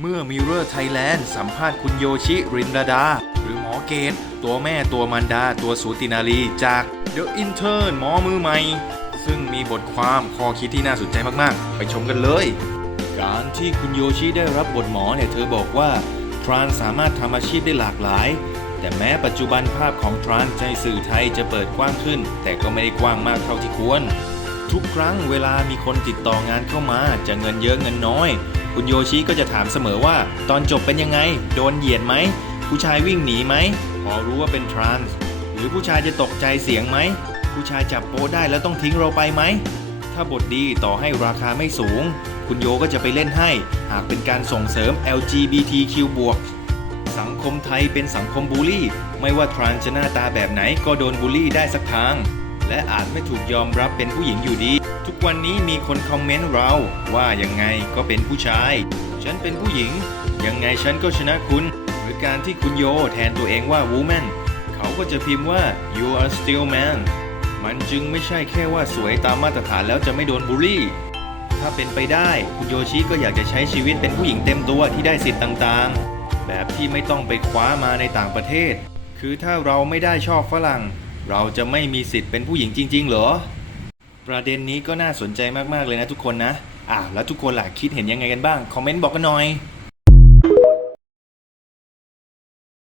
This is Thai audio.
เมื่อมิเรอร์ไทยแลนด์สัมภาษณ์คุณโยชิรินดาดา หรือหมอเกต ตัวแม่ตัวมันดา ตัวสูตินารีจาก The Intern หมอมือใหม่ ซึ่งมีบทความข้อคิดที่น่าสนใจมากๆ ไปชมกันเลย การที่คุณโยชิได้รับบทหมอเนี่ยเธอบอกว่า ทรานสามารถทำอาชีพได้หลากหลาย แต่แม้ปัจจุบันภาพของทรานในสื่อไทยจะเปิดกว้างขึ้น แต่ก็ไม่ได้กว้างมากเท่าที่ควร ทุกครั้งเวลามีคนติดต่องานเข้ามา จะเงินเยอะเงินน้อย คุณโยชิก็จะถามเสมอว่า ตอนจบเป็นยังไง โดนเหยียดไหม ผู้ชายวิ่งหนีไหม พอรู้ว่าเป็นทรานส์หรือผู้ชายจะตกใจเสียงไหม ผู้ชายจับโปได้แล้วต้องทิ้งเราไปไหม ถ้าบทดีต่อให้ราคาไม่สูง คุณโยก็จะไปเล่นให้ หากเป็นการส่งเสริม LGBTQ บวกสังคมไทยเป็นสังคมบูลลี่ ไม่ว่าทรานจะหน้าตาแบบไหนก็โดนบูลลี่ได้สักทาง และอาจไม่ถูกยอมรับเป็นผู้หญิงอยู่ดี ทุกวันนี้มีคนคอมเมนต์เราว่ายังไงก็เป็นผู้ชาย ฉันเป็นผู้หญิง ยังไงฉันก็ชนะคุณ หรือการที่คุณโยแทนตัวเองว่า woman เขาก็จะพิมพ์ว่า you are still man มันจึงไม่ใช่แค่ว่าสวยตามมาตรฐานแล้วจะไม่โดนบูลลี่ ถ้าเป็นไปได้คุณโยชิก็อยากจะใช้ชีวิตเป็นผู้หญิงเต็มตัวที่ได้สิทธิ์ต่างๆ แบบที่ไม่ต้องไปคว้ามาในต่างประเทศ คือถ้าเราไม่ได้ชอบฝรั่ง เราจะไม่มีสิทธิ์เป็นผู้หญิงจริง ๆ เหรอ ประเด็นนี้ก็น่าสนใจมากๆเลยนะทุกคนนะอะแล้วทุกคนล่ะคิดเห็นยังไงกันบ้าง คอมเมนต์บอกกันหน่อย